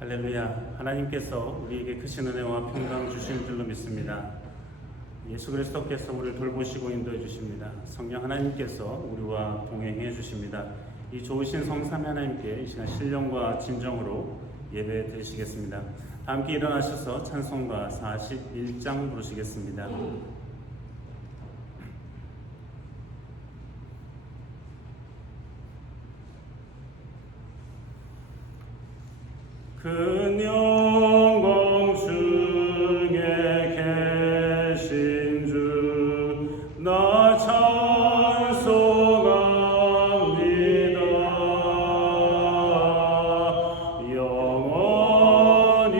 할렐루야. 하나님께서 우리에게 크신 은혜와 평강 주신 줄로 믿습니다. 예수 그리스도께서 우리를 돌보시고 인도해 주십니다. 성령 하나님께서 우리와 동행해 주십니다. 이 좋으신 성삼위 하나님께 이 시간 신령과 진정으로 예배 드리시겠습니다. 함께 일어나셔서 찬송가 41장 부르시겠습니다. 큰 영광 중에 계신 주 나 찬송합니다. 영원히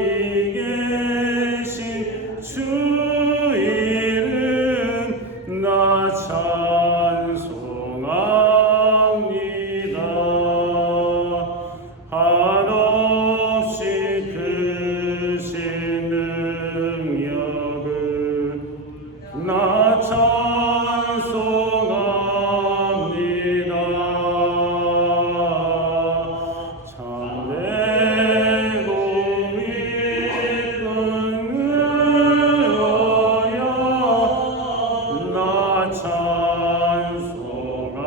계신 주 이름 나 찬송합니다. 한없이 크신 능력을 나 찬송합니다. 참되고 이쁜 은혜여 나 찬송합니다.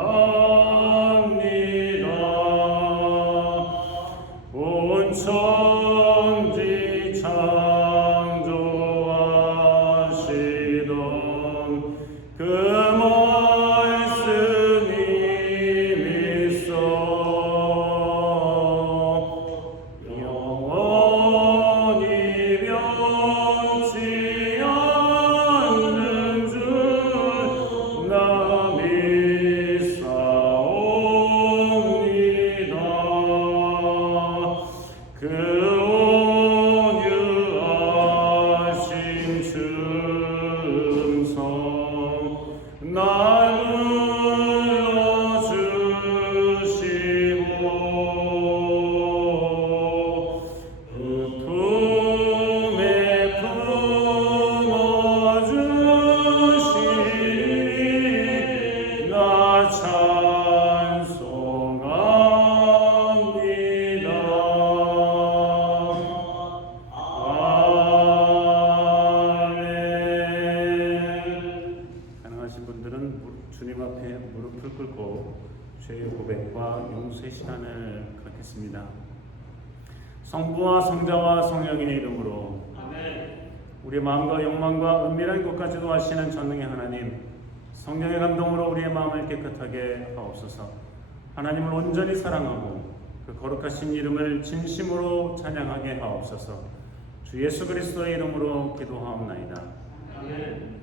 온 천지 창조하시던 그 말씀이 있어 영원히 변치 않는 줄 나 믿사옵니다. 그 온유하신 춤성 날 불러주시고 그 품에 품어주시니 나 찬송합니다. 가능하신 분들은 주님 앞에 무릎을 꿇고 죄의 고백과 용서의 시간을 갖겠습니다. 성부와 성자와 성령의 이름으로 아멘. 우리의 마음과 욕망과 은밀한 것까지도 아시는 전능의 하나님, 성령의 감동으로 우리의 마음을 깨끗하게 하옵소서. 하나님을 온전히 사랑하고 그 거룩하신 이름을 진심으로 찬양하게 하옵소서. 주 예수 그리스도의 이름으로 기도하옵나이다. 아멘.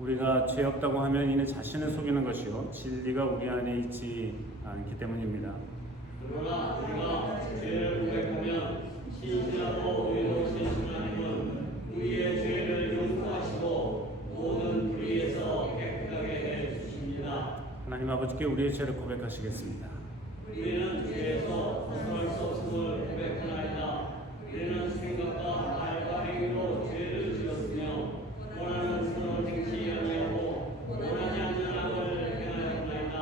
우리가 죄 없다고 하면 이는 자신을 속이는 것이요 진리가 우리 안에 있지 않기 때문입니다. 그러나 우리가 죄를 고백하면 신실하고 의로우신 하나님은 우리의 죄를 용서하시고 모든 불의에서 깨끗하게 해 주십니다. 하나님 아버지께 우리의 죄를 고백하시겠습니다. 우리는 죄에서 벗어날 수 없음을 고백하나이다. 우리는 생각과 말과 행위로 죄를 지었으며 원하는 선을 행치 아니하고 원하지 않는 악을 행하였나이다.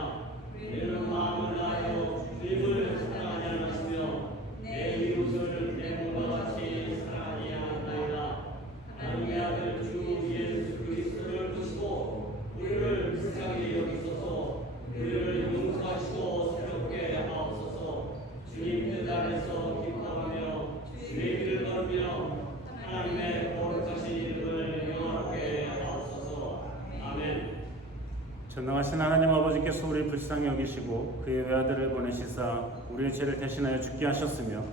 우리는 마음을 다하여 주님을 사랑하지 않았으며 내 이웃을 내 몸과 같이 사랑하지 않았나이다. 하나님의 아들 주 예수 그리스도를 보시고 우리를 불쌍히 여기소서. 우리를 용서하시고 새롭게 하옵소서. 주님 뜻 안에서 기뻐하며 주의 길을 걸으며 하나님의 거룩하신 이름을 영화롭게 하옵소서. 아멘. 전능하신 하나님 아버지께서 우리를 불쌍히 여기시고 그의 외아들을 보내시사 우리의 죄를 대신하여 죽게 하셨으며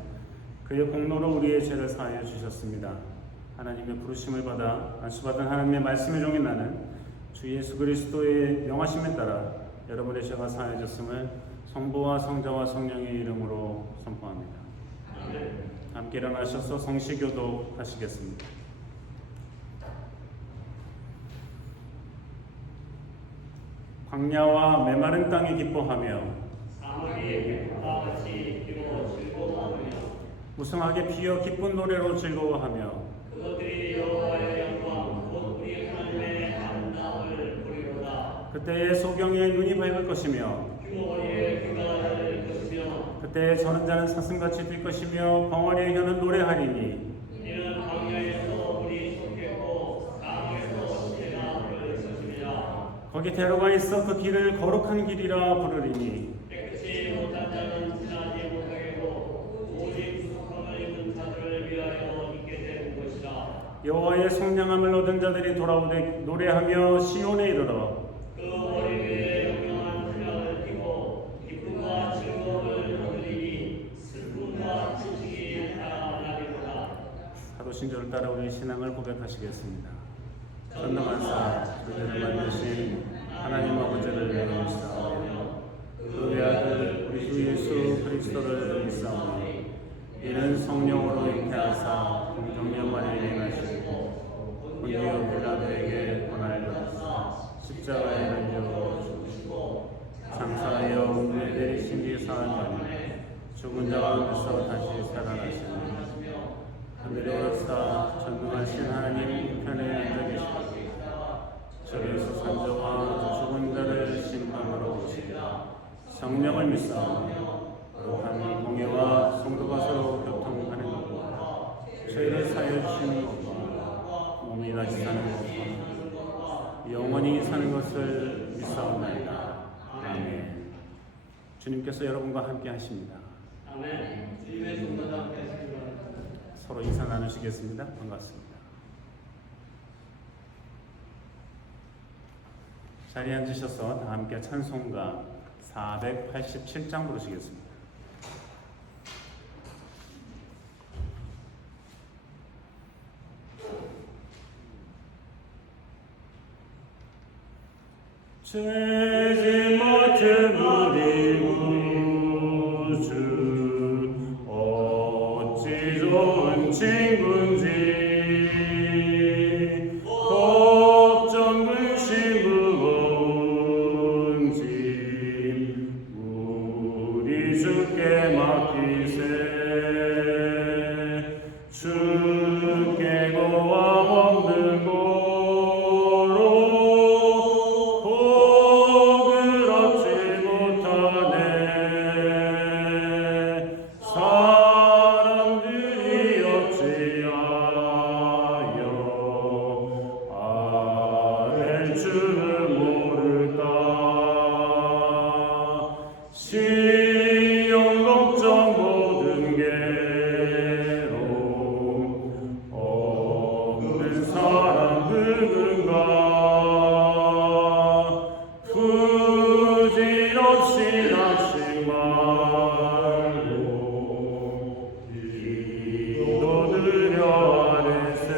그의 공로로 우리의 죄를 사하여 주셨습니다. 하나님의 부르심을 받아 안수받은 하나님의 말씀의 종인 나는 주 예수 그리스도의 영하심에 따라 여러분의 죄가 사하여졌음을 성부와 성자와 성령의 이름으로 선포합니다. 아멘. 함께 일어나셔서 성시교도 하시겠습니다. 광야와 메마른 땅이 기뻐하며 사막이 뱀과 같이 뛰고 즐거워하며 무성하게 피어 기쁜 노래로 즐거워하며 그것들이 여호와의 영광 곧 우리 하나님의 아름다움을 보리로다. 그때의 소경의 눈이 밝을 것이며 귀머리에 귀가 열릴 것이며 그때의 저는 자는 사슴같이 뛸 것이며 벙어리의 혀는 노래하리니 이는 광야에서 물이 솟겠고 강에서 시내가 흐를 것입니다. 거기 대로가 있어 그 길을 거룩한 길이라 부르리니 깨끗이 못한 자는 지나지 못하겠고 오직 구속함을 입은 자들을 위하여 있게 된 것이라. 여호와의 성량함을 얻은 자들이 돌아오되 노래하며 시온에 이르러 그 머리 위에 영영한 수량을 띠고 기쁨과 즐거움을 얻으리니 슬픔과 침식이 달아나리로다. 사도신조를 따라 우리 신앙을 고백하시겠습니다. 전능하사 우리를 만드신 하나님 아버지를 믿사오며 그 외아들 우리 주 예수 그리스도를 믿사오니 이는 성령으로 잉태하사 동정녀 마리아에게 나시고 본디오 빌라도에게 고난을 받으사 십자가에 달려 죽으시고 장사하여 우리를 내리신 뒤 사흘 만에 죽은 자 가운데서 다시 살아나시니 하늘에 역사 전능하신 하나님 우편에 앉아 계시다. 저리에서 산자와 죽은 자를 심판하러 오시리라. 성령을 믿사오며 거룩한 공예와 성도가 서로 교통하는 것과 죄를 사하여 주시는 것과 몸이 다시 사는 것과 영원히 사는 것을 믿사옵나이다. 아멘. 주님께서 여러분과 함께 하십니다. 아멘. 주님의 종보다 함께 하시기 바랍니다. 서로 인사 나누시겠습니다. 반갑습니다. 자리에 앉으셔서 다 함께 찬송가 487장 부르시겠습니다. 죄짐 맡은 우리 구주 어찌 좋은 친구인지 걱정 근심 무거운 짐 우리 주께 맡기세 주께 고와 없는 고로 복을 얻지 못하네 사람들이 어찌하여 아랠 줄을 모를까 시험 걱정 모든 괴로움 없는 사람 누군가 부질없이 낙심 말고 기도드려 아뢰세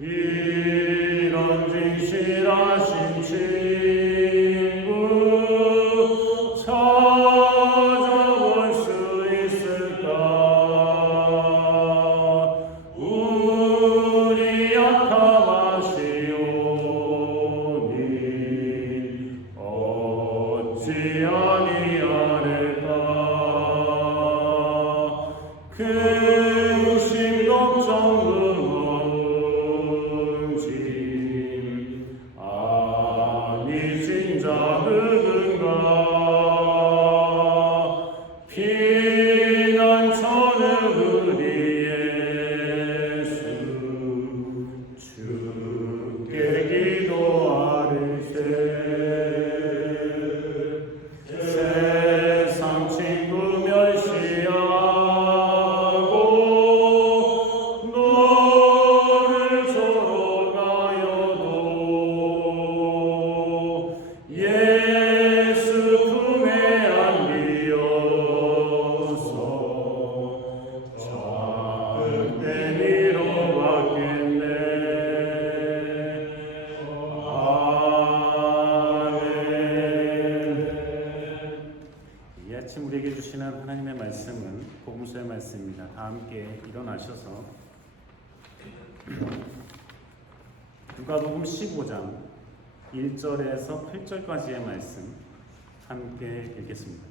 이런 진실하신 친구 찾아볼 수 있을까 우리 약함하시오니 어찌 아니하리까 근심 걱정 무거운 짐 아니신 자 누군가 피난처는 우리 예수 주께 기도하리세 세상 친구 멸시하고 너를 졸어가여도 예수 품에 안기어서 적은 때리러 왔겠네. 아멘. 이 아침 우리에게 주시는 하나님의 말씀은 복음서의 말씀입니다. 다 함께 일어나셔서 누가복음 15장 1절에서 8절까지의 말씀 함께 읽겠습니다.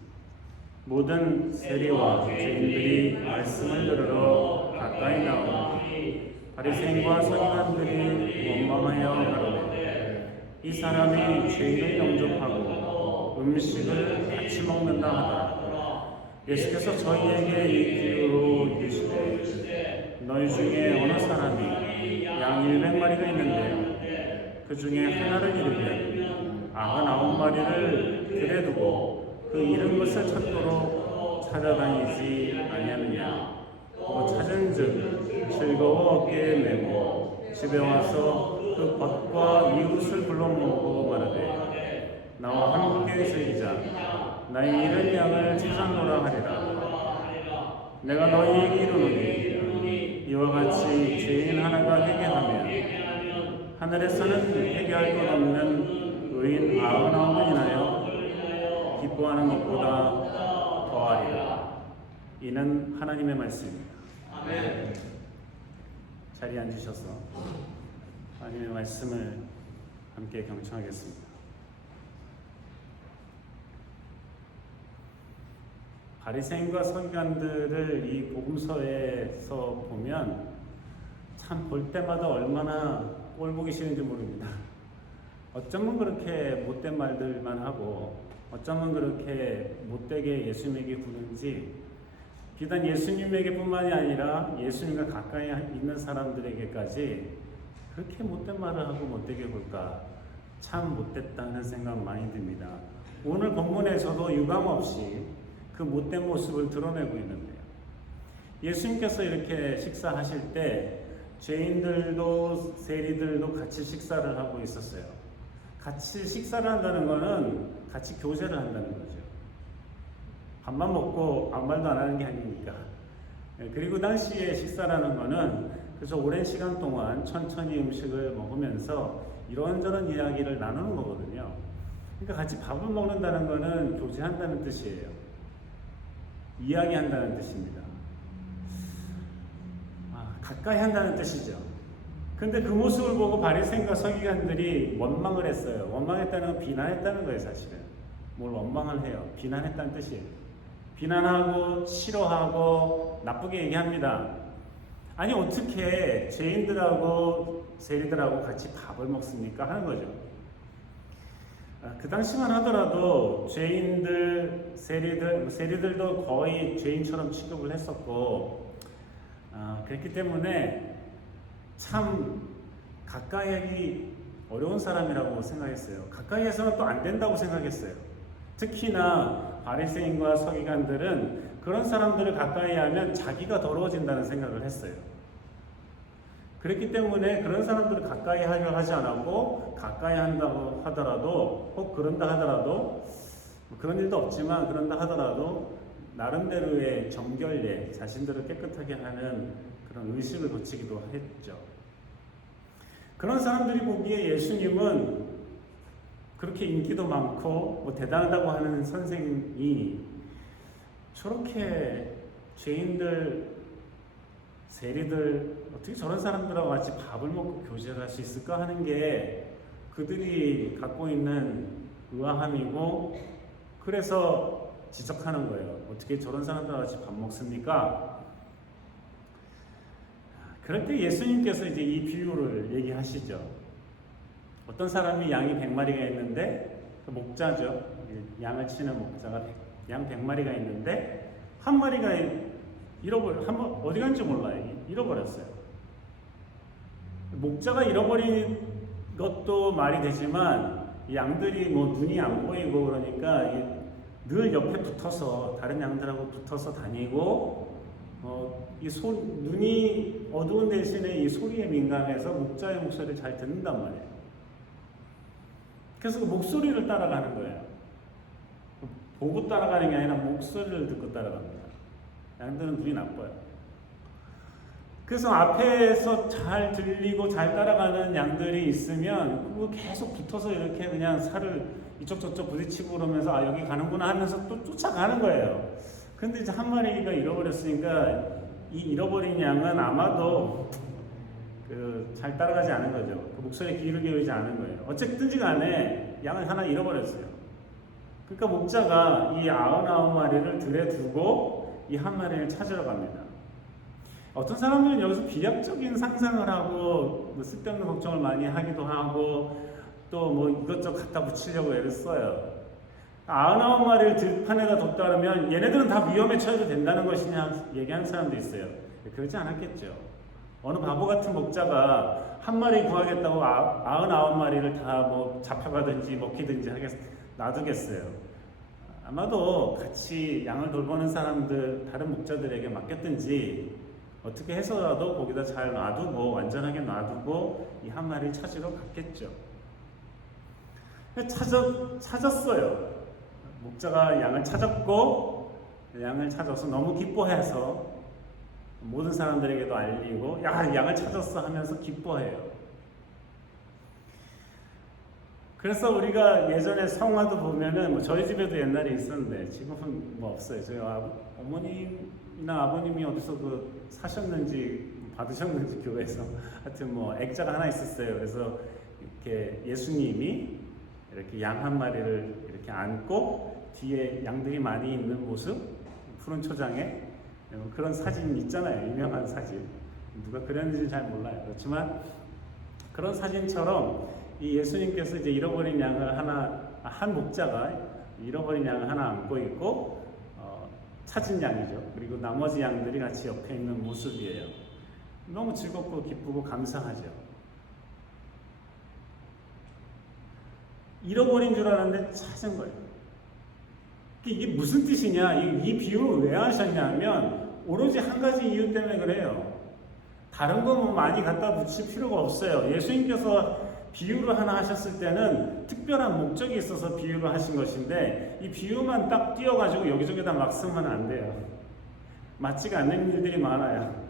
모든 세리와 죄인들이 말씀을 들으러 가까이 나오니 바리새인과 서기관들이 원망하여 가로되 이 사람이 죄인을 영접하고 음식을 같이 먹는다 하더라. 예수께서 저희에게 이 비유로 이르시되 너희 중에 어느 사람이 양 100마리가 있는데 그 중에 하나를 잃으면 99마리를 들에 두고 그 잃은 것을 찾도록 찾아다니지 아니하느냐. 또 찾은즉 즐거워 어깨에 메고 집에 와서 그 벗과 이웃을 불러 모으고 말하되 나와 함께 즐기자. 나의 잃은 양을 찾아노라 하리라. 내가 너희에게 이르노니 이와 같이 죄인 하나가 회개하면 하늘에서는 회개할 것 없는 의인 99을 인하여 기뻐하는 것보다 더하리라. 이는 하나님의 말씀입니다. 아멘. 자리에 앉으셔서 하나님의 말씀을 함께 경청하겠습니다. 바리새인과 서기관들을 이 복음서에서 보면 참 볼 때마다 얼마나 꼴보기 싫은지 모릅니다. 어쩌면 그렇게 못된 말들만 하고 어쩌면 그렇게 못되게 예수님에게 구는지 비단 예수님에게 뿐만이 아니라 예수님과 가까이 있는 사람들에게까지 그렇게 못된 말을 하고 못되게 굴까 참 못됐다는 생각 많이 듭니다. 오늘 본문에서도 유감없이 그 못된 모습을 드러내고 있는데요. 예수님께서 이렇게 식사하실 때 죄인들도 세리들도 같이 식사를 하고 있었어요. 같이 식사를 한다는 것은 같이 교제를 한다는 거죠. 밥만 먹고 아무 말도 안 하는 게 아니니까. 그리고 당시에 식사라는 것은 그래서 오랜 시간 동안 천천히 음식을 먹으면서 이런저런 이야기를 나누는 거거든요. 그러니까 같이 밥을 먹는다는 것은 교제한다는 뜻이에요. 이야기한다는 뜻입니다. 가까이 한다는 뜻이죠. 근데 그 모습을 보고 바리새인과 서기관들이 원망을 했어요. 원망했다는 건 비난했다는 거예요, 사실은. 뭘 원망을 해요? 비난했다는 뜻이에요. 비난하고 싫어하고 나쁘게 얘기합니다. 아니 어떻게 죄인들하고 세리들하고 같이 밥을 먹습니까? 하는 거죠. 그 당시만 하더라도 죄인들, 세리들도 거의 죄인처럼 취급을 했었고 그렇기 때문에 참 가까이 하기 어려운 사람이라고 생각했어요. 가까이 해서는 또 안 된다고 생각했어요. 특히나 바리새인과 서기관들은 그런 사람들을 가까이 하면 자기가 더러워진다는 생각을 했어요. 그렇기 때문에 그런 사람들을 가까이 하려 하지 않았고 가까이 한다고 하더라도 혹 그런다 하더라도 그런 일도 없지만 그런다 하더라도 나름대로의 정결례 자신들을 깨끗하게 하는 그런 의식을 거치기도 했죠. 그런 사람들이 보기에 예수님은 그렇게 인기도 많고 뭐 대단하다고 하는 선생이 저렇게 죄인들, 세리들 어떻게 저런 사람들하고 같이 밥을 먹고 교제를 할 수 있을까 하는 게 그들이 갖고 있는 의아함이고 그래서 지적하는 거예요. 어떻게 저런 사람들하고 같이 밥 먹습니까? 그럴 때 예수님께서 이제 이 비유를 얘기하시죠. 어떤 사람이 양이 100마리가 있는데 그 목자죠. 양을 치는 목자가 양 100마리가 있는데 한 마리가 어디 간지 몰라요. 잃어버렸어요. 목자가 잃어버린 것도 말이 되지만 양들이 뭐 눈이 안 보이고 그러니까 늘 옆에 붙어서 다른 양들하고 붙어서 다니고 눈이 어두운 대신에 이 소리에 민감해서 목자의 목소리를 잘 듣는단 말이에요. 그래서 그 목소리를 따라가는 거예요. 보고 따라가는 게 아니라 목소리를 듣고 따라갑니다. 양들은 눈이 나빠요. 그래서 앞에서 잘 들리고 잘 따라가는 양들이 있으면 그거 계속 붙어서 이렇게 그냥 살을 이쪽 저쪽 부딪히고 그러면서 여기 가는구나 하면서 또 쫓아가는 거예요. 근데 이제 한 마리가 잃어버렸으니까 이 잃어버린 양은 아마도 잘 따라가지 않은 거죠. 그 목소리에 귀를 기울이지 않은 거예요. 어쨌든지 간에 양을 하나 잃어버렸어요. 그러니까 목자가 이 99마리를 들에 두고 이 한 마리를 찾으러 갑니다. 어떤 사람들은 여기서 비약적인 상상을 하고 쓸데없는 걱정을 많이 하기도 하고 또 뭐 이것저것 갖다 붙이려고 애를 써요. 99마리를 들판에다 뒀다 그러면 얘네들은 다 위험에 처해도 된다는 것이냐 얘기하는 사람도 있어요. 그러지 않았겠죠. 어느 바보 같은 목자가 한 마리 구하겠다고 99마리를 다 뭐 잡혀가든지 먹히든지 놔두겠어요. 아마도 같이 양을 돌보는 사람들, 다른 목자들에게 맡겼든지 어떻게 해서라도 거기다 잘 놔두고, 완전하게 놔두고 이 한 마리를 찾으러 갔겠죠. 찾았어요. 목자가 양을 찾았고, 양을 찾아서 너무 기뻐해서 모든 사람들에게도 알리고, 야, 양을 찾았어 하면서 기뻐해요. 그래서 우리가 예전에 성화도 보면은 뭐 저희 집에도 옛날에 있었는데 지금은 뭐 없어요. 저희 어머님이나 아버님이 어디서 그 사셨는지 받으셨는지 교회에서 하여튼 뭐 액자가 하나 있었어요. 그래서 이렇게 예수님이 이렇게 양 한 마리를 이렇게 안고 뒤에 양들이 많이 있는 모습, 푸른 초장에 그런 사진 있잖아요. 유명한 사진. 누가 그렸는지 잘 몰라요. 그렇지만 그런 사진처럼 이 예수님께서 이제 잃어버린 양을 한 목자가 잃어버린 양을 하나 안고 있고 찾은 양이죠. 그리고 나머지 양들이 같이 옆에 있는 모습이에요. 너무 즐겁고 기쁘고 감사하죠. 잃어버린 줄 알았는데 찾은 거예요. 이게 무슨 뜻이냐? 이 비유를 왜 하셨냐면 오로지 한 가지 이유 때문에 그래요. 다른 거 뭐 많이 갖다 붙일 필요가 없어요. 예수님께서 비유를 하나 하셨을 때는 특별한 목적이 있어서 비유를 하신 것인데 이 비유만 딱 띄어가지고 여기저기다 막 쓰면 안 돼요. 맞지가 않는 일들이 많아요.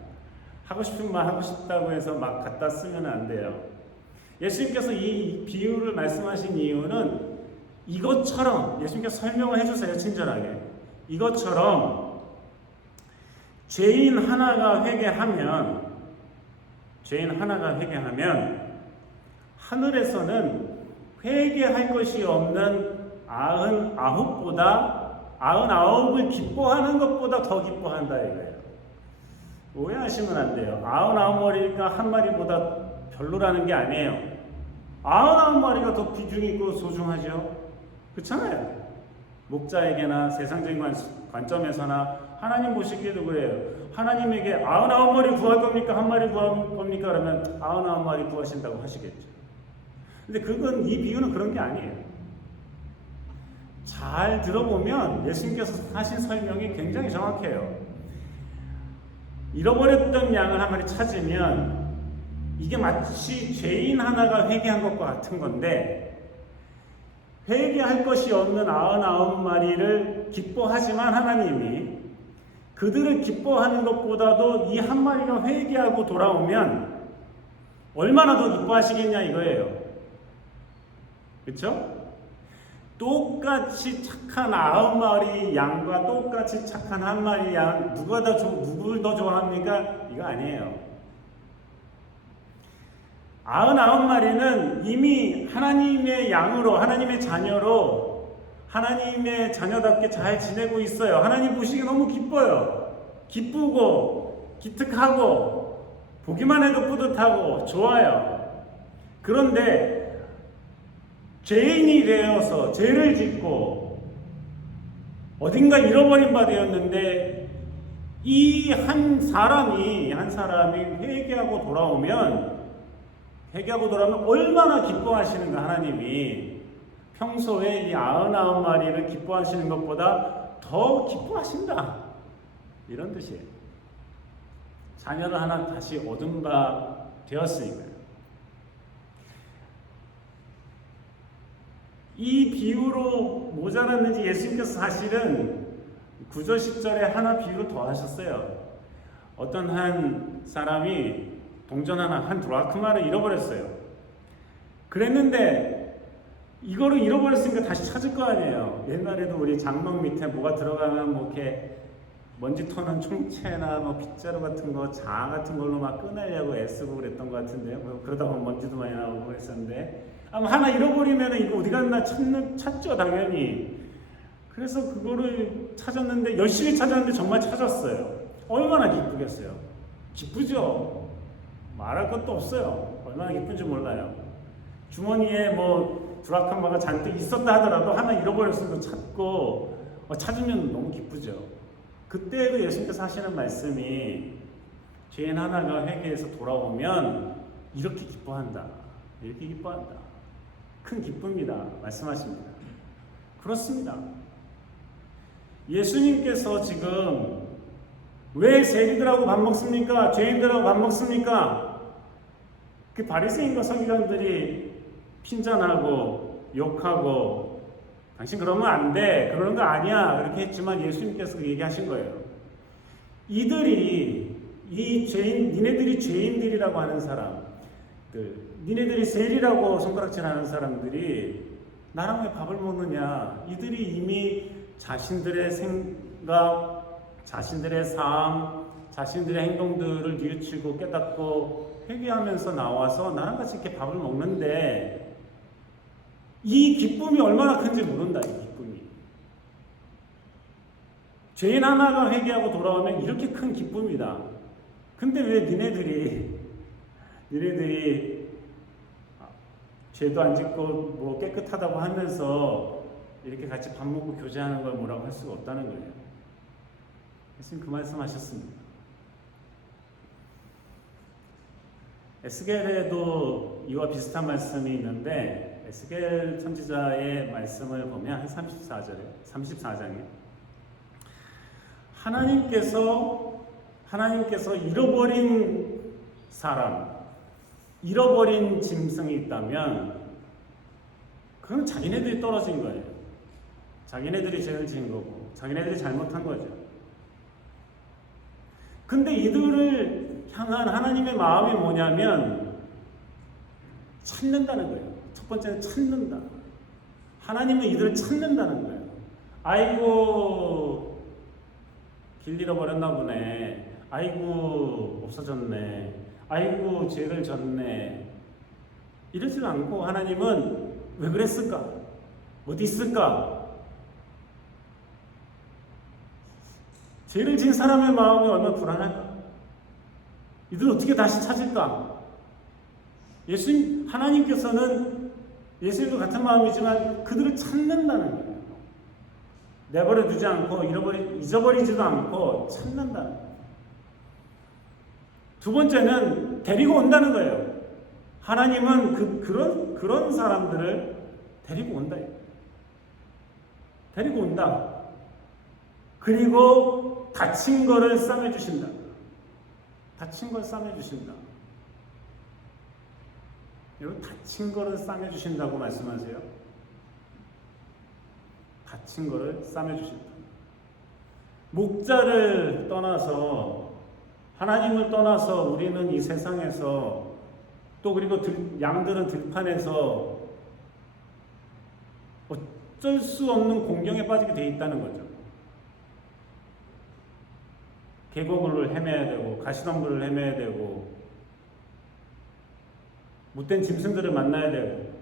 하고 싶은 말 하고 싶다고 해서 막 갖다 쓰면 안 돼요. 예수님께서 이 비유를 말씀하신 이유는 이것처럼 예수님께서 설명을 해주세요. 친절하게. 이것처럼 죄인 하나가 회개하면 하늘에서는 회개할 것이 없는 99을 기뻐하는 것보다 더 기뻐한다 이거예요. 오해하시면 안 돼요. 99마리가 한 마리보다 별로라는 게 아니에요. 99마리가 더 비중 있고 소중하죠. 그렇잖아요. 목자에게나 세상적인 관점에서나 하나님 보시기에도 그래요. 하나님에게 99마리 구할 겁니까? 한 마리 구할 겁니까? 그러면 99마리 구하신다고 하시겠죠. 근데 이 비유는 그런 게 아니에요. 잘 들어보면 예수님께서 하신 설명이 굉장히 정확해요. 잃어버렸던 양을 한 마리 찾으면 이게 마치 죄인 하나가 회개한 것과 같은 건데 회개할 것이 없는 99마리를 기뻐하지만 하나님이 그들을 기뻐하는 것보다도 이 한 마리가 회개하고 돌아오면 얼마나 더 기뻐하시겠냐 이거예요. 그렇죠? 똑같이 착한 9마리 양과 똑같이 착한 한 마리 양 누굴 더 좋아합니까? 이거 아니에요. 99마리는 이미 하나님의 양으로 하나님의 자녀로 하나님의 자녀답게 잘 지내고 있어요. 하나님 보시기 너무 기뻐요. 기쁘고 기특하고 보기만 해도 뿌듯하고 좋아요. 그런데 죄인이 되어서 죄를 짓고 어딘가 잃어버린 바 되었는데 이 한 사람이 회개하고 돌아오면 얼마나 기뻐하시는가. 하나님이 평소에 이 99마리를 기뻐하시는 것보다 더 기뻐하신다 이런 뜻이에요. 자녀를 하나 다시 얻은 바 되었으니까요. 이 비유로 모자랐는지 예수님께서 사실은 9절 10절에 하나 비유를 더 하셨어요. 어떤 한 사람이 동전 한 드라크마를 잃어버렸어요. 그랬는데 이거를 잃어버렸으니까 다시 찾을 거 아니에요. 옛날에도 우리 장롱 밑에 뭐가 들어가면 뭐 이렇게 먼지 터는 총채나 뭐 빗자루 같은 거, 자 같은 걸로 막 꺼내려고 애쓰고 그랬던 것 같은데요. 뭐 그러다 보면 먼지도 많이 나오고 그랬었는데 아마 하나 잃어버리면 이거 어디 갔나 찾죠 당연히. 그래서 그거를 찾았는데 열심히 찾았는데 정말 찾았어요. 얼마나 기쁘겠어요. 기쁘죠. 말할 것도 없어요. 얼마나 기쁜지 몰라요. 주머니에 뭐 드라크마가 잔뜩 있었다 하더라도 하나 잃어버렸어도 찾고 찾으면 너무 기쁘죠. 그때도 예수님께서 하시는 말씀이 죄인 하나가 회개해서 돌아오면 이렇게 기뻐한다. 이렇게 기뻐한다. 큰 기쁨이다. 말씀하십니다. 그렇습니다. 예수님께서 지금 왜 세리들하고 밥 먹습니까? 죄인들하고 밥 먹습니까? 그 바리새인과 서기관들이 핀잔하고 욕하고 당신 그러면 안 돼. 그러는 거 아니야. 그렇게 했지만 예수님께서 얘기하신 거예요. 이들이 이 죄인, 니네들이 죄인들이라고 하는 사람들, 니네들이 세리라고 손가락질하는 사람들이 나랑 왜 밥을 먹느냐? 이들이 이미 자신들의 생각, 자신들의 삶, 자신들의 행동들을 뉘우치고 깨닫고 회개하면서 나와서 나랑 같이 이렇게 밥을 먹는데 이 기쁨이 얼마나 큰지 모른다. 이 기쁨이. 죄인 하나가 회개하고 돌아오면 이렇게 큰 기쁨이다. 근데 왜 니네들이 죄도 안 짓고 뭐 깨끗하다고 하면서 이렇게 같이 밥 먹고 교제하는 걸 뭐라고 할 수가 없다는 거예요. 예수님 그 말씀하셨습니다. 에스겔에도 이와 비슷한 말씀이 있는데 에스겔 선지자의 말씀을 보면 한 34장에 하나님께서 잃어버린 사람, 잃어버린 짐승이 있다면 그건 자기네들이 떨어진 거예요. 자기네들이 죄를 지은 거고 자기네들이 잘못한 거죠. 근데 이들을 향한 하나님의 마음이 뭐냐면 찾는다는 거예요. 첫 번째는 찾는다. 하나님은 이들을 찾는다는 거예요. 아이고 길 잃어버렸나 보네. 아이고 없어졌네. 아이고 죄를 졌네. 이러지 않고 하나님은 왜 그랬을까? 어디 있을까? 죄를 지은 사람의 마음이 얼마나 불안할까? 이들 어떻게 다시 찾을까? 하나님께서는 예수님도 같은 마음이지만 그들을 찾는다는 거예요. 내버려 두지 않고 잊어버리지도 않고 찾는다는 거예요. 두 번째는 데리고 온다는 거예요. 하나님은 그런 사람들을 데리고 온다. 데리고 온다. 그리고 다친 거를 싸매주신다. 다친 걸 싸매주신다. 여러분, 다친 거를 싸매주신다고 말씀하세요. 다친 거를 싸매주신다. 목자를 떠나서 하나님을 떠나서 우리는 이 세상에서 또 그리고 양들은 들판에서 어쩔 수 없는 공경에 빠지게 돼 있다는 거죠. 계곡을 헤매야 되고 가시덤불을 헤매야 되고 못된 짐승들을 만나야 되고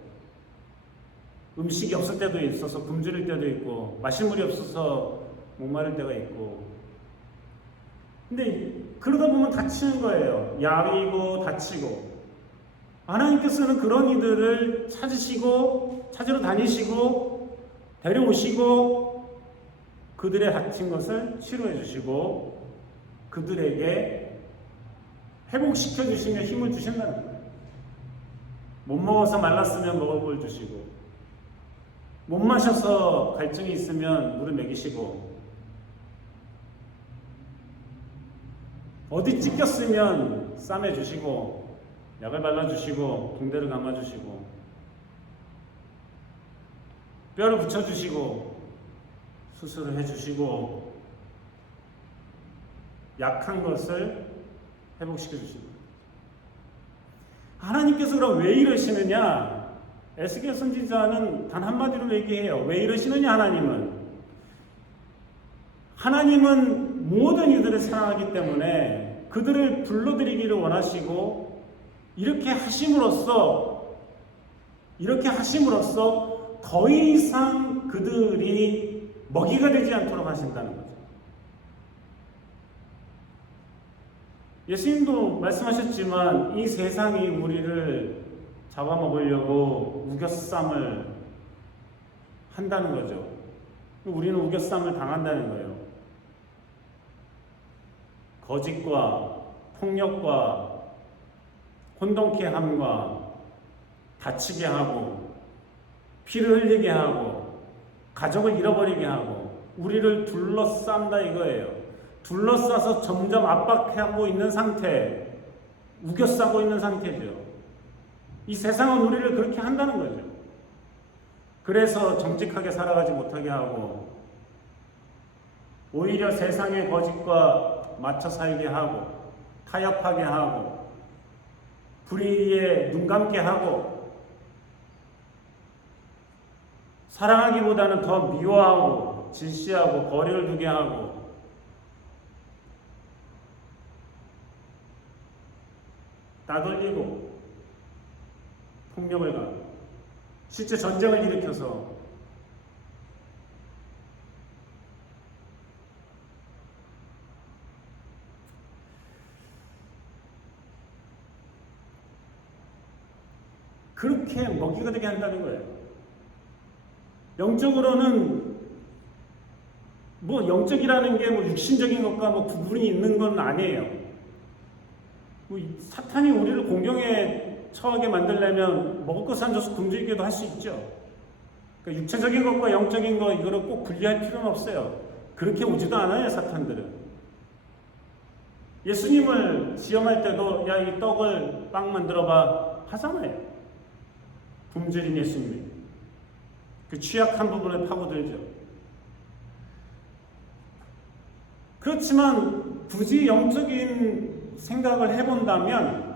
음식이 없을 때도 있어서 굶주릴 때도 있고 마실 물이 없어서 목마를 때가 있고 근데 그러다 보면 다치는 거예요. 야위고 다치고 하나님께서는 그런 이들을 찾으러 다니시고 데려오시고 그들의 다친 것을 치료해 주시고 그들에게 회복시켜 주시며 힘을 주신다는 거예요. 못 먹어서 말랐으면 먹을 걸 주시고 못 마셔서 갈증이 있으면 물을 먹이시고 어디 찢겼으면 싸매주시고 약을 발라주시고 붕대를 감아주시고 뼈를 붙여주시고 수술을 해주시고 약한 것을 회복시켜 주십니다. 하나님께서 그럼 왜 이러시느냐? 에스겔 선지자는 단 한마디로 얘기해요. 왜 이러시느냐? 하나님은 모든 이들을 사랑하기 때문에 그들을 불러들이기를 원하시고 이렇게 하심으로써 더 이상 그들이 먹이가 되지 않도록 하신다는 거죠. 예수님도 말씀하셨지만 이 세상이 우리를 잡아먹으려고 우겨쌈을 한다는 거죠. 우리는 우겨쌈을 당한다는 거예요. 거짓과 폭력과 혼동케 함과 다치게 하고 피를 흘리게 하고 가족을 잃어버리게 하고 우리를 둘러싼다 이거예요. 둘러싸서 점점 압박하고 있는 상태, 우겨싸고 있는 상태죠. 이 세상은 우리를 그렇게 한다는 거죠. 그래서 정직하게 살아가지 못하게 하고 오히려 세상의 거짓과 맞춰 살게 하고 타협하게 하고 불의에 눈 감게 하고 사랑하기보다는 더 미워하고 질시하고 거리를 두게 하고 따돌리고 폭력을 가하고 실제 전쟁을 일으켜서 그렇게 먹이가 되게 한다는 거예요. 영적으로는 뭐 영적이라는 게 뭐 육신적인 것과 뭐 구분이 있는 건 아니에요. 뭐 사탄이 우리를 공경에 처하게 만들려면 먹을 것 안 줘서 굶주리게도 할 수 있죠. 그러니까 육체적인 것과 영적인 거 이거를 꼭 분리할 필요는 없어요. 그렇게 오지도 않아요, 사탄들은. 예수님을 시험할 때도 야, 이 떡을 빵 만들어봐 하잖아요. 굶주린 예수님이 그 취약한 부분을 파고들죠. 그렇지만 굳이 영적인 생각을 해본다면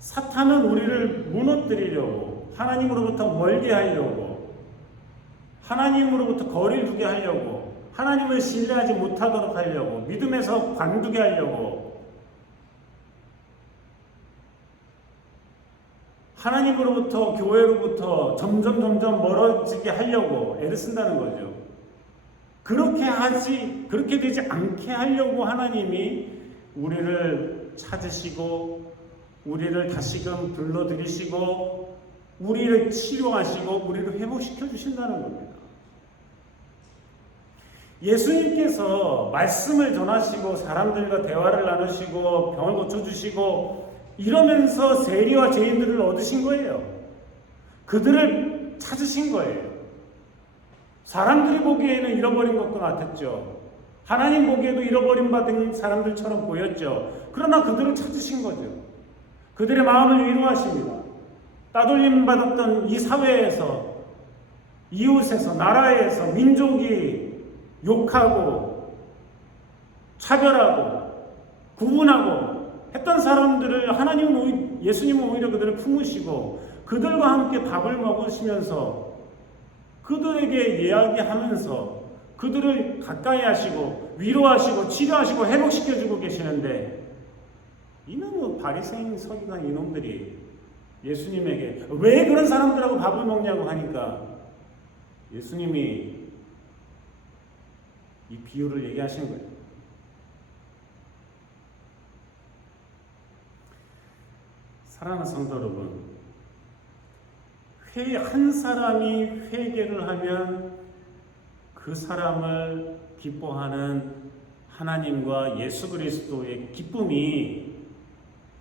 사탄은 우리를 무너뜨리려고 하나님으로부터 멀게 하려고 하나님으로부터 거리를 두게 하려고 하나님을 신뢰하지 못하도록 하려고 믿음에서 관두게 하려고 하나님으로부터 교회로부터 점점 멀어지게 하려고 애를 쓴다는 거죠. 그렇게 되지 않게 하려고 하나님이 우리를 찾으시고 우리를 다시금 불러들이시고 우리를 치료하시고 우리를 회복시켜 주신다는 겁니다. 예수님께서 말씀을 전하시고 사람들과 대화를 나누시고 병을 고쳐주시고 이러면서 세리와 죄인들을 얻으신 거예요. 그들을 찾으신 거예요. 사람들이 보기에는 잃어버린 것과 같았죠. 하나님 보기에도 잃어버림 받은 사람들처럼 보였죠. 그러나 그들을 찾으신 거죠. 그들의 마음을 위로하십니다. 따돌림 받았던 이 사회에서 이웃에서 나라에서 민족이 욕하고 차별하고 구분하고 했던 사람들을 하나님은 예수님은 오히려 그들을 품으시고 그들과 함께 밥을 먹으시면서 그들에게 이야기하면서 그들을 가까이 하시고 위로하시고 치료하시고 회복시켜주고 계시는데 이놈의 바리새인 서기관 이놈들이 예수님에게 왜 그런 사람들하고 밥을 먹냐고 하니까 예수님이 이 비유를 얘기하신 거예요. 사랑하는 성도 여러분, 한 사람이 회개를 하면 그 사람을 기뻐하는 하나님과 예수 그리스도의 기쁨이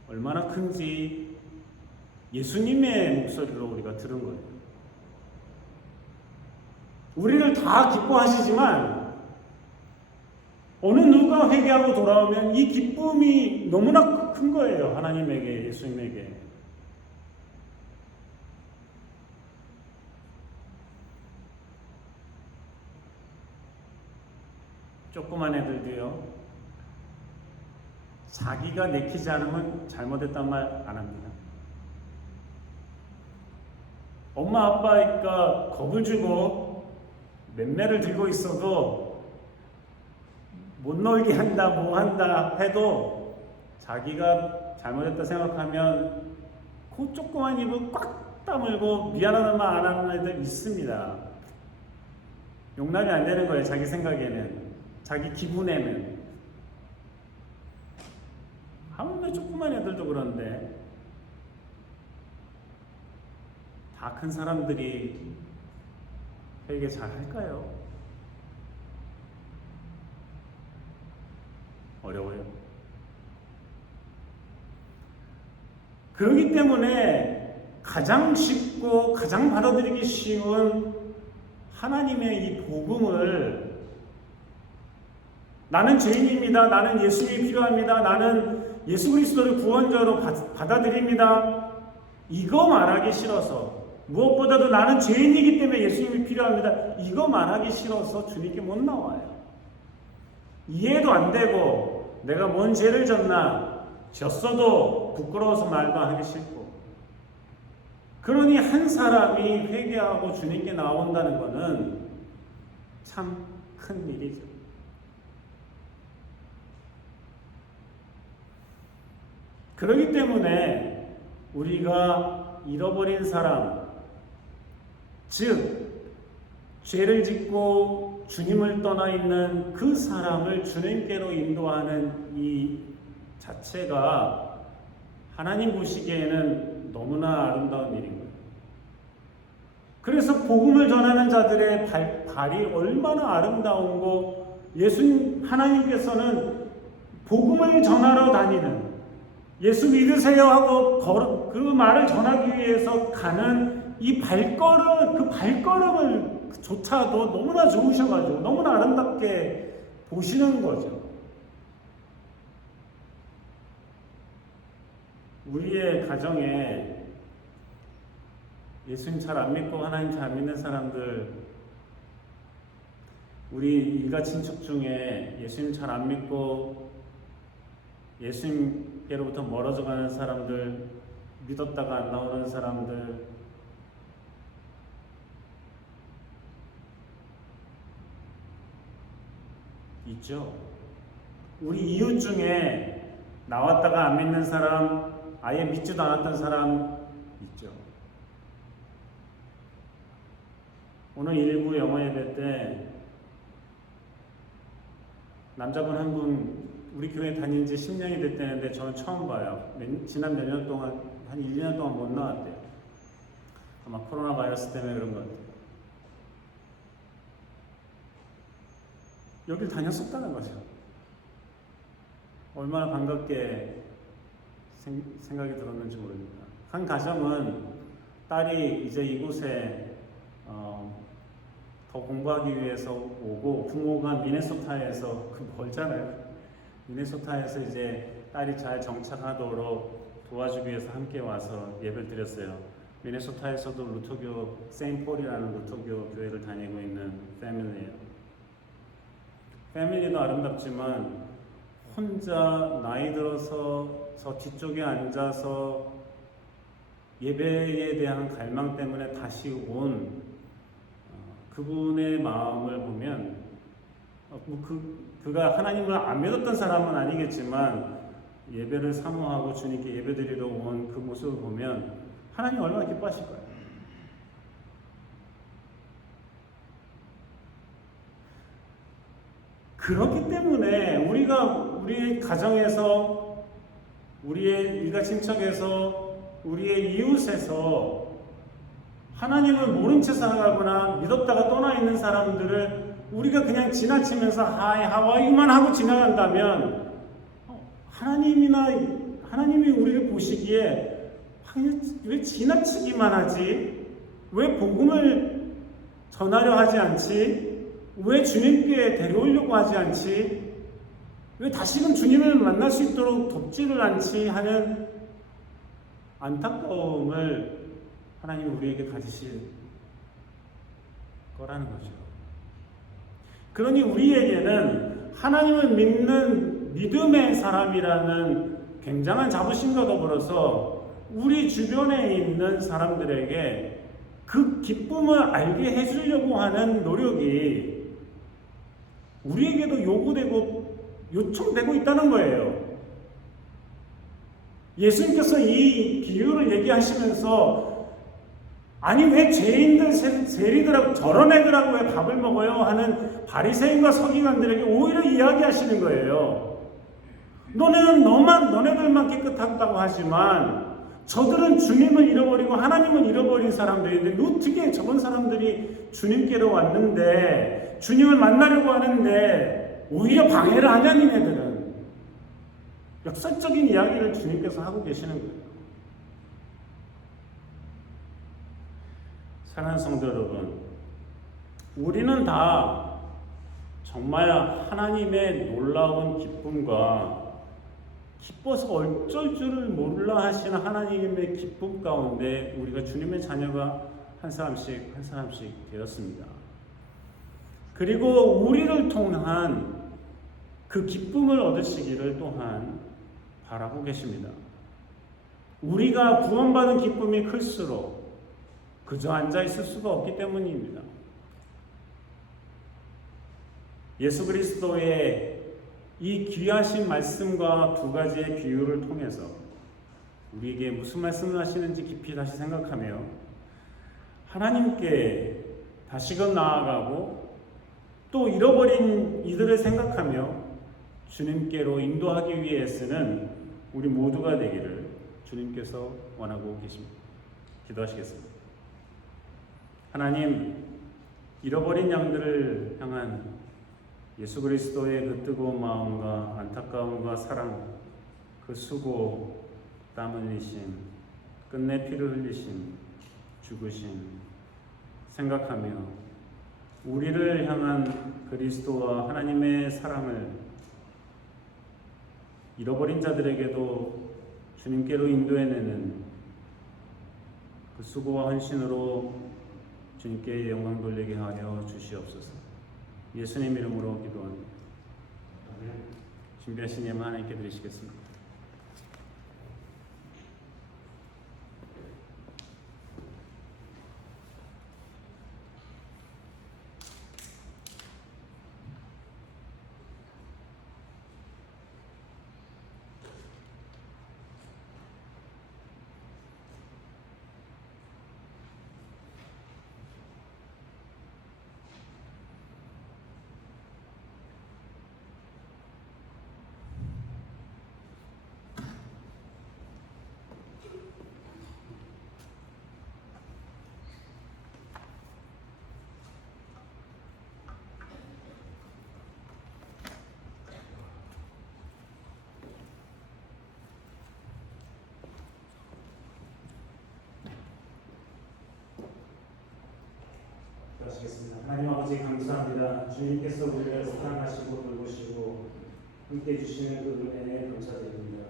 얼마나 큰지 예수님의 목소리로 우리가 들은 거예요. 우리를 다 기뻐하시지만 어느 누가 회개하고 돌아오면 이 기쁨이 너무나 큰 거예요. 하나님에게, 예수님에게. 조그만 애들도요, 자기가 내키지 않으면 잘못했단 말 안 합니다. 엄마 아빠가 겁을 주고 맴매를 들고 있어도 못 놀게 한다 뭐 한다 해도 자기가 잘못했다 생각하면 그 조그만 입을 꽉 다물고 미안하다는 말 안 하는 애들 있습니다. 용납이 안 되는 거예요. 자기 생각에는, 자기 기분에는. 아무나 조그만 애들도 그런데 다 큰 사람들이 회개 잘 할까요? 어려워요. 그렇기 때문에 가장 쉽고 가장 받아들이기 쉬운 하나님의 이 복음을, 나는 죄인입니다, 나는 예수님이 필요합니다, 나는 예수 그리스도를 구원자로 받아들입니다, 이거 말하기 싫어서, 무엇보다도 나는 죄인이기 때문에 예수님이 필요합니다, 이거 말하기 싫어서 주님께 못 나와요. 이해도 안 되고 내가 뭔 죄를 졌어도 부끄러워서 말도 하기 싫고. 그러니 한 사람이 회개하고 주님께 나온다는 것은 참 큰 일이죠. 그렇기 때문에 우리가 잃어버린 사람, 즉 죄를 짓고 주님을 떠나 있는 그 사람을 주님께로 인도하는 이 자체가 하나님 보시기에는 너무나 아름다운 일인 거예요. 그래서 복음을 전하는 자들의 발이 얼마나 아름다운고, 하나님께서는 복음을 전하러 다니는, 예수 믿으세요 하고 그 말을 전하기 위해서 가는 이 그 발걸음을 조차도 너무나 좋으셔가지고 너무나 아름답게 보시는 거죠. 우리의 가정에 예수님 잘 안 믿고 하나님 잘 안 믿는 사람들, 우리 일가 친척 중에 예수님 잘 안 믿고 예수님께로부터 멀어져 가는 사람들, 믿었다가 안 나오는 사람들, 있죠. 우리 이웃 중에 나왔다가 안 믿는 사람, 아예 믿지도 않았던 사람 있죠. 오늘 일부 영어 예배 때 남자분 한 분 우리 교회 다닌 지 10년이 됐다는데 저는 처음 봐요. 지난 몇 년 동안, 한 1, 2년 동안 못 나왔대요. 아마 코로나 바이러스 때문에 그런 것 같아요. 여길 다녔었다는 거죠. 얼마나 반갑게 생각이 들었는지 모릅니다. 한 가정은 딸이 이제 이곳에 더 공부하기 위해서 오고, 부모가 미네소타에서, 멀잖아요. 미네소타에서 이제 딸이 잘 정착하도록 도와주기 위해서 함께 와서 예배를 드렸어요. 미네소타에서도 루터교, 세인폴이라는 루터교 교회를 다니고 있는 패밀리예요. 패밀리도 아름답지만 혼자 나이 들어서 저 뒤쪽에 앉아서 예배에 대한 갈망 때문에 다시 온 그분의 마음을 보면, 그가 하나님을 안 믿었던 사람은 아니겠지만 예배를 사모하고 주님께 예배드리러 온 그 모습을 보면 하나님 얼마나 기뻐하실까요? 그렇기 때문에 우리의 가정에서, 우리의 일가 친척에서, 우리의 이웃에서 하나님을 모른 채 살아가거나 믿었다가 떠나 있는 사람들을 우리가 그냥 지나치면서 하이 하와이만 하고 지나간다면, 하나님이 우리를 보시기에 왜 지나치기만 하지? 왜 복음을 전하려 하지 않지? 왜 주님께 데려오려고 하지 않지? 왜 다시금 주님을 만날 수 있도록 돕지를 않지? 하는 안타까움을 하나님이 우리에게 가지실 거라는 거죠. 그러니 우리에게는 하나님을 믿는 믿음의 사람이라는 굉장한 자부심과 더불어서 우리 주변에 있는 사람들에게 그 기쁨을 알게 해주려고 하는 노력이 우리에게도 요구되고 요청되고 있다는 거예요. 예수님께서 이 비유를 얘기하시면서, 아니 왜 죄인들, 세리들하고 저런 애들하고 왜 밥을 먹어요? 하는 바리새인과 서기관들에게 오히려 이야기하시는 거예요. 너네들만 깨끗하다고 하지만 저들은 주님을 잃어버리고 하나님을 잃어버린 사람들인데 어떻게 저런 사람들이 주님께로 왔는데 주님을 만나려고 하는데 오히려 방해를 하냐 니네들은. 역설적인 이야기를 주님께서 하고 계시는 거예요. 사랑하는 성도 여러분, 우리는 다 정말 하나님의 놀라운 기쁨과 기뻐서 어쩔 줄을 몰라 하시는 하나님의 기쁨 가운데 우리가 주님의 자녀가 한 사람씩 되었습니다. 그리고 우리를 통한 그 기쁨을 얻으시기를 또한 바라고 계십니다. 우리가 구원받은 기쁨이 클수록 그저 앉아 있을 수가 없기 때문입니다. 예수 그리스도의 이 귀하신 말씀과 두 가지의 비유를 통해서 우리에게 무슨 말씀을 하시는지 깊이 다시 생각하며 하나님께 다시금 나아가고 또 잃어버린 이들을 생각하며 주님께로 인도하기 위해 쓰는 우리 모두가 되기를 주님께서 원하고 계십니다. 기도하시겠습니다. 하나님, 잃어버린 양들을 향한 예수 그리스도의 그 뜨거운 마음과 안타까움과 사랑, 그 수고, 땀 흘리심, 끝내 피를 흘리심, 죽으심 생각하며 우리를 향한 그리스도와 하나님의 사랑을 잃어버린 자들에게도 주님께로 인도해내는 그 수고와 헌신으로 주님께 영광 돌리게 하여 주시옵소서. 예수님 이름으로 기도합니다. 준비하신 예물 하나님께 드리시겠습니다. 기도하시겠습니다. 하나님 아버지 감사합니다. 주님께서 우리를 사랑하시고 돌보시고 함께 해주시는 그 은혜에 감사드립니다.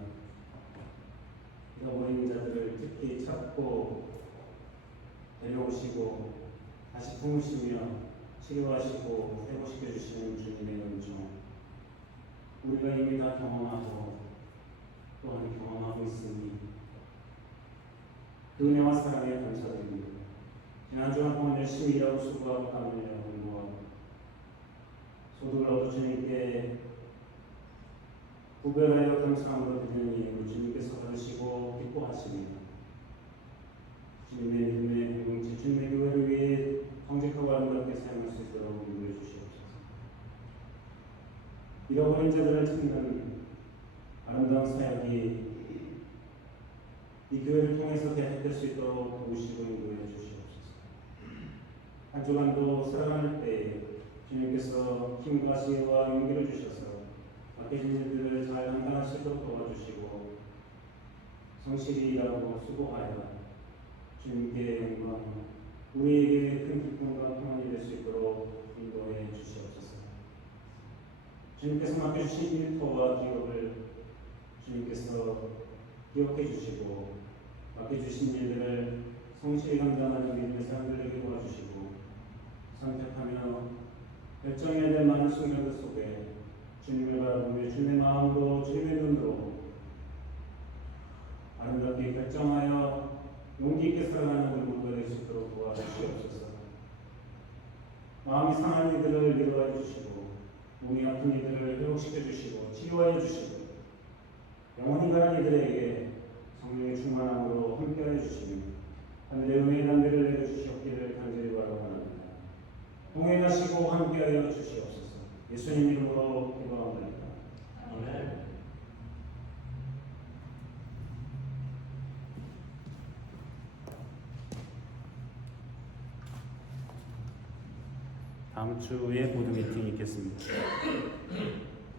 잃어버린 자들을 특히 찾고 데려오시고 다시 품으시며 치료하시고 회복시켜 주시는 주님의 은총, 우리가 이미 다 경험하고 또한 경험하고 있으니 그 은혜와 사랑에 감사드립니다. 지난 주간 동안 열심히 일하고 수고하고 땀 흘려 공부하고 소득을 얻어 주님께 구별하여 감사함으로 드리는 예물 주님께서 받으시고 기뻐하시며 주님의 믿음의 공동체, 주님의 교회를 위해 정직하고 아름답게 사용할 수 있도록 인도해 주시옵소서. 잃어버린 자들을 찾는 아름다운 사역이 이 교회를 통해서 계속될 수 있도록 도우시고 인도해 주시옵소서. 한 주간도 살아갈 때에 주님께서 힘과 지혜와 용기를 주셔서 맡겨진 일들을 잘 감당할 수 있도록 도와주시고 성실히 일하고 수고하여 주님께 영광, 우리에게 큰 기쁨과 평안이 될 수 있도록 인도해 주시옵소서. 주님께서 맡겨주신 일터와 기업을 주님께서 기억해 주시고 맡겨주신 일들을 성실히 감당하는 믿음의 사람들에게 도와주시고 선택하며 결정해야 될 많은 순간들 속에 주님을 바라보며 주님의 마음으로 주님의 눈으로 아름답게 결정하여 용기 있게 살아가는 우리 모두가 될 수 있도록 도와주시옵소서. 마음이 상한 이들을 위로해 주시고 몸이 아픈 이들을 회복시켜 주시고 치료해 주시고 영원히 가는 이들에게 성령의 충만함으로 함께해 주시며 하늘의 은혜의 단비를 내려주시옵기를 간절히 바라고 합니다. 동행하시고 함께하여 주시옵소서. 예수님 이름으로 기도합니다. 아멘. 다음 주에 보드 미팅이 있겠습니다.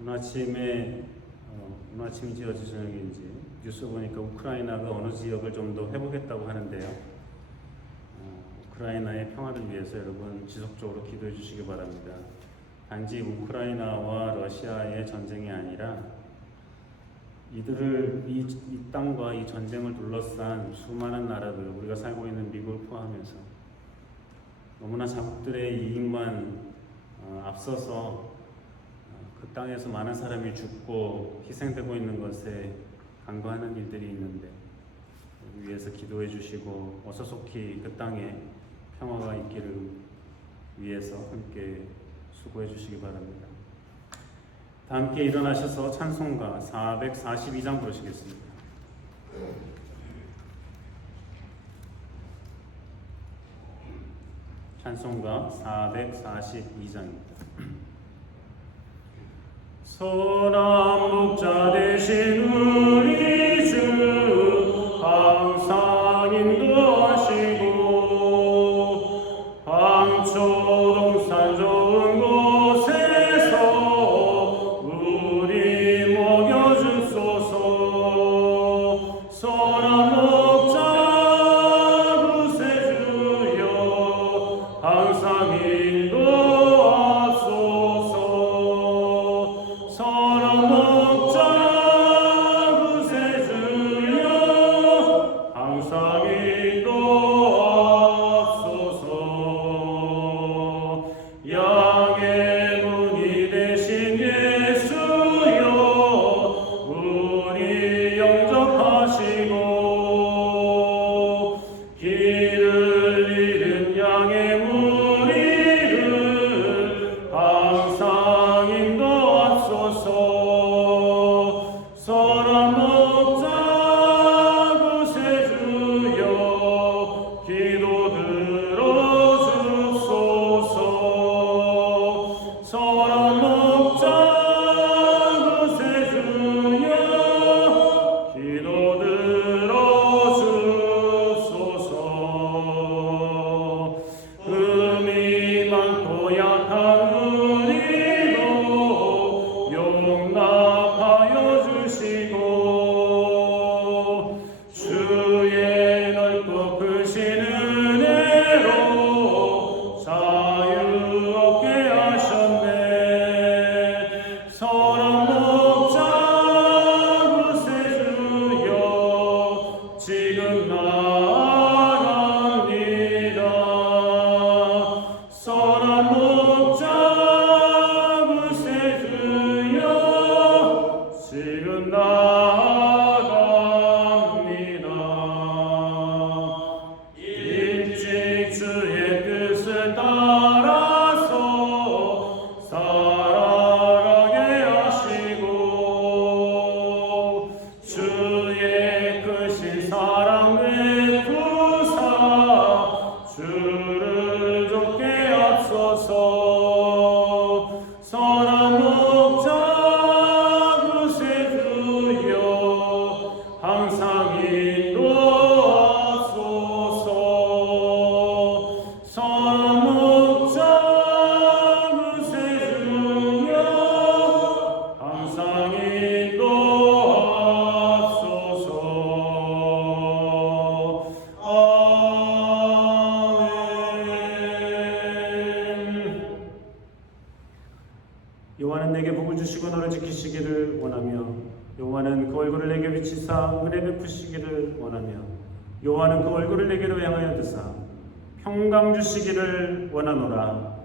오늘 아침인지 어제 저녁인지 뉴스 보니까 우크라이나가 어느 지역을 좀 더 회복했다고 하는데요. 우크라이나의 평화를 위해서 여러분 지속적으로 기도해 주시기 바랍니다. 단지 우크라이나와 러시아의 전쟁이 아니라 이들을 이 땅과 이 전쟁을 둘러싼 수많은 나라들, 우리가 살고 있는 미국을 포함해서 너무나 자국들의 이익만 앞서서 그 땅에서 많은 사람이 죽고 희생되고 있는 것에 간과하는 일들이 있는데 우리 위해서 기도해 주시고 어서속히 그 땅에 평화가 있기를 위해서 함께 수고해 주시기 바랍니다. 다 함께 일어나셔서 찬송가 442장 부르시겠습니다. 찬송가 442장입니다. 선한 목자 되신 우리 주 항상 인도하시고 황초동산 좋은 곳에서 우리 먹여주소서. 선한 목자 구세주여 항상 인도하소서. 선한 목자 구세주여 항상 인도하소서. 양의 문이 되신 예수여 우리 영접하시고 길을 잃은 양의 무리를 항상 인도하소서. 선한 목자 구세주여 기도 들어주소서. 선한 목자 구세주여 기도 들어주소서. 흠이 많고 약한 우리도 용납하여 주시고 주의 넓고 크신 은혜로 자유 얻게 하셨네. 선한 목자 구세주여 지금 나갑니다. 선한 목자 구세주여 지금 나갑니다. 일찍 주의 뜻을 따라서 살아가게 하시고 주의 크신 사랑 베푸사 주를 좁게 앞서서. 선한 목자 구세주여 항상 인도하소서. 선한 목자 구세주여 항상 인도하소서. 아멘. 여호와는 내게 복을 주시고 너를 지키시기를 원하며 여호와는 그 얼굴을 내게 비치사 은혜 베푸시기를 원하며 여호와는 그 얼굴을 내게로 향하여 드사 평강 주시기를 원하노라.